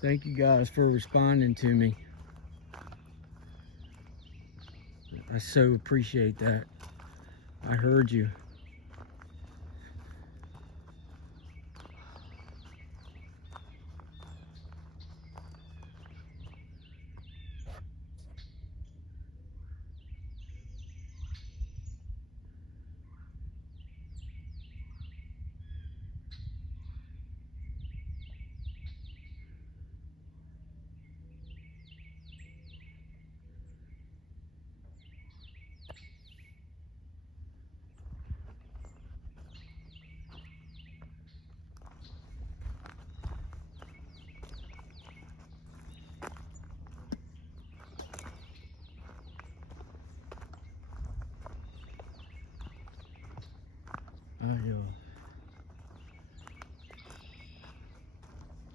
Thank you guys for responding to me. I so appreciate that. I heard you.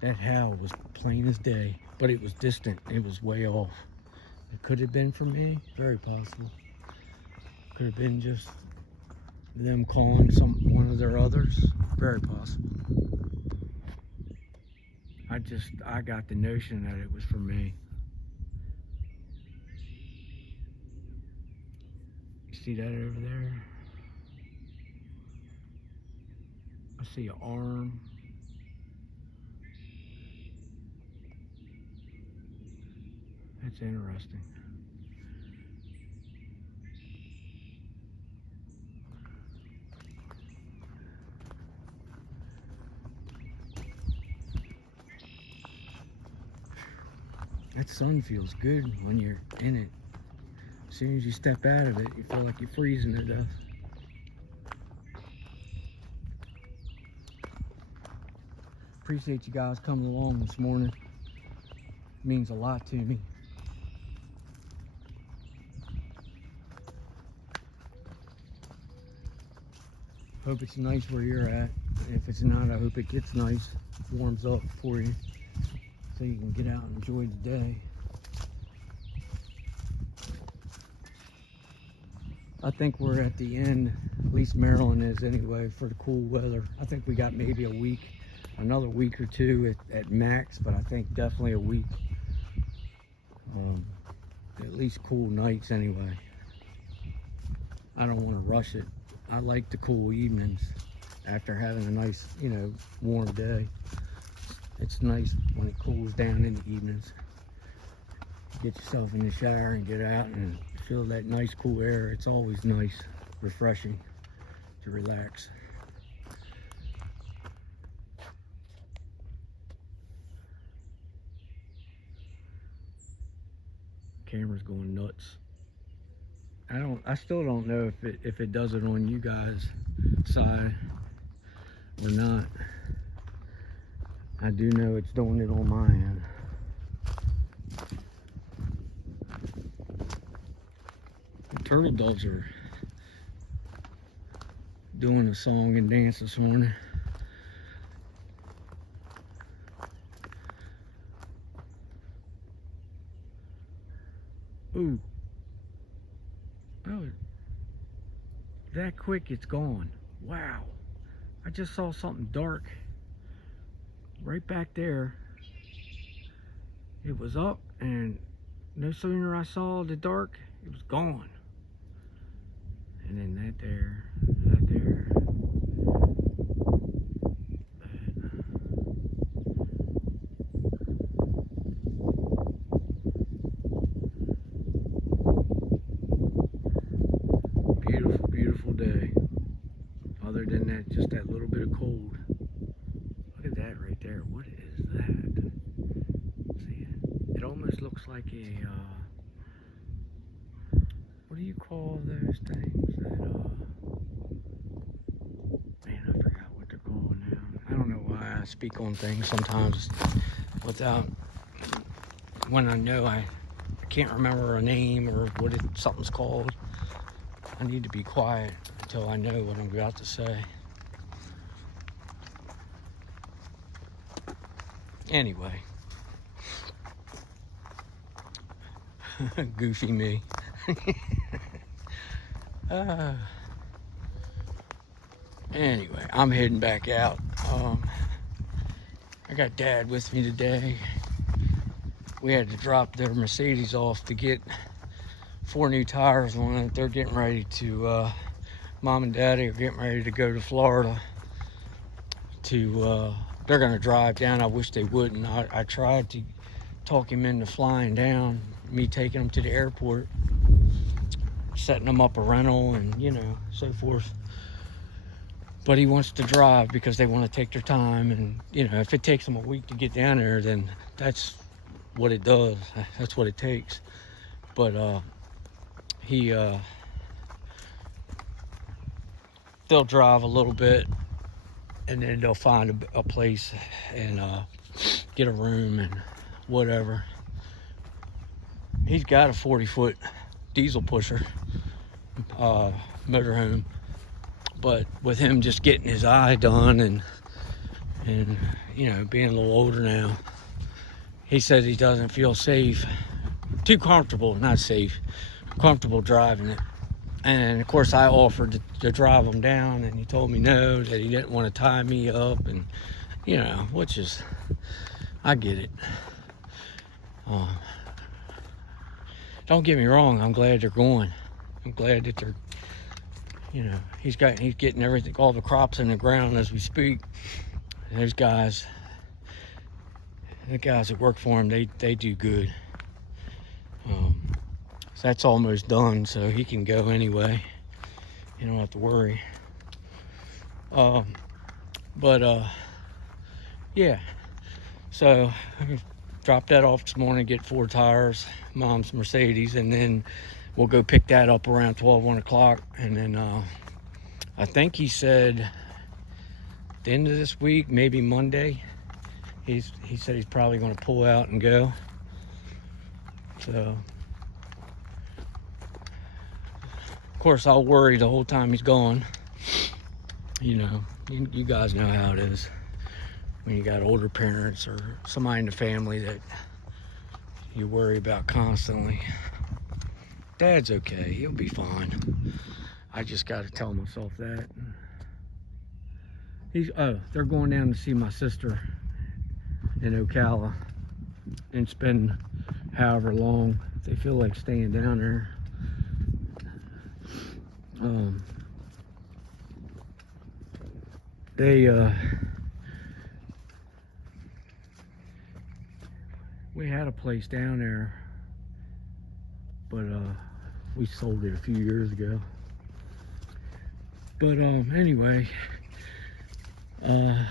That howl was plain as day, but it was distant. It was way off. It could have been for me, very possible. Could have been just them calling one of their others, very possible. I got the notion that it was for me. You see that over there? I see an arm. That's interesting. That sun feels good when you're in it. As soon as you step out of it, you feel like you're freezing to death. Appreciate you guys coming along this morning. It means a lot to me. Hope it's nice where you're at. If it's not, I hope it gets nice, warms up for you, so you can get out and enjoy the day. I think we're at the end, at least Maryland is anyway, for the cool weather. I think we got maybe a week, another week or two at max, but I think definitely a week. At least cool nights anyway. I don't want to rush it. I like the cool evenings after having a nice, warm day. It's nice when it cools down in the evenings. Get yourself in the shower and get out and feel that nice cool air. It's always nice, refreshing to relax. Camera's going nuts. I still don't know if it does it on you guys' side or not. I do know it's doing it on my end. The turtle doves are doing a song and dance this morning. Ooh. Oh, that quick it's gone. Wow. I just saw something dark right back there. It was up, and no sooner I saw the dark, it was gone. And then that there. Beautiful, beautiful day. Other than that, just that little bit of cold. Look at that right there. What is that? See it? It almost looks like a, what do you call those things that, man, I forgot what they're called now. I don't know why I speak on things sometimes without, when I know I can't remember a name or what something's called. I need to be quiet until I know what I'm about to say. Anyway. Goofy me. Anyway, I'm heading back out. I got Dad with me today. We had to drop their Mercedes off to get 4 new tires on it. They're getting ready to, Mom and Daddy are getting ready to go to Florida to, they're gonna drive down. I wish they wouldn't. I tried to talk him into flying down, me taking him to the airport, setting them up a rental and, you know, so forth. But he wants to drive because they want to take their time, and, you know, if it takes them a week to get down there, then that's what it does. That's what it takes. But they'll drive a little bit, and then they'll find a place and get a room and whatever. He's got a 40-foot diesel pusher motorhome, but with him just getting his eye done and you know, being a little older now, he says he doesn't feel safe, too comfortable, not safe, comfortable driving it. And of course I offered to drive him down, and he told me no, that he didn't want to tie me up, and, you know, which is, I get it. Don't get me wrong, I'm glad they're going. I'm glad that they're, you know, he's getting everything, all the crops in the ground as we speak. And those guys, the guys that work for him, they do good. So that's almost done, so he can go anyway. You don't have to worry. Yeah. So I dropped that off this morning, get 4 tires, Mom's Mercedes, and then we'll go pick that up around 12, 1 o'clock. And then I think he said the end of this week, maybe Monday, he said he's probably going to pull out and go. So, of course, I'll worry the whole time he's gone. You know, you guys know how it is when you got older parents or somebody in the family that you worry about constantly. Dad's okay, he'll be fine. I just got to tell myself that. They're going down to see my sister in Ocala and spend however long they feel like staying down there. We had a place down there, but we sold it a few years ago. But anyway, I'm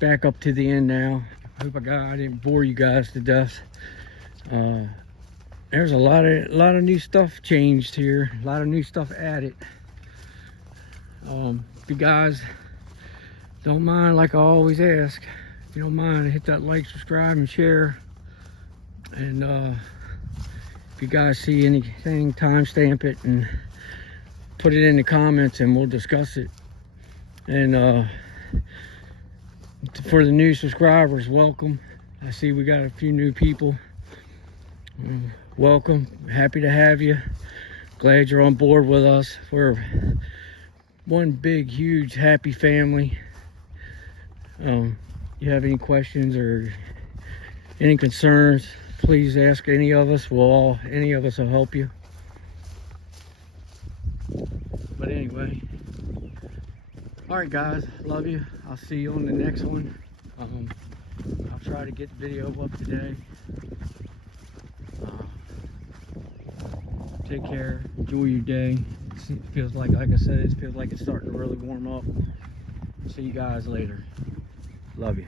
back up to the end now. Hope I didn't bore you guys to death. There's a lot of new stuff changed here, a lot of new stuff added. If you guys don't mind, like I always ask, if you don't mind, hit that like, subscribe, and share. And if you guys see anything, timestamp it and put it in the comments, and we'll discuss it. And for the new subscribers, welcome. I see we got a few new people. Welcome, happy to have you. Glad you're on board with us. We're one big, huge, happy family. You have any questions or any concerns, please ask any of us. Any of us will help you. But anyway, all right, guys, love you. I'll see you on the next one. I'll try to get the video up today. Take care, enjoy your day. It feels like I said, it feels like it's starting to really warm up. See you guys later. Love you.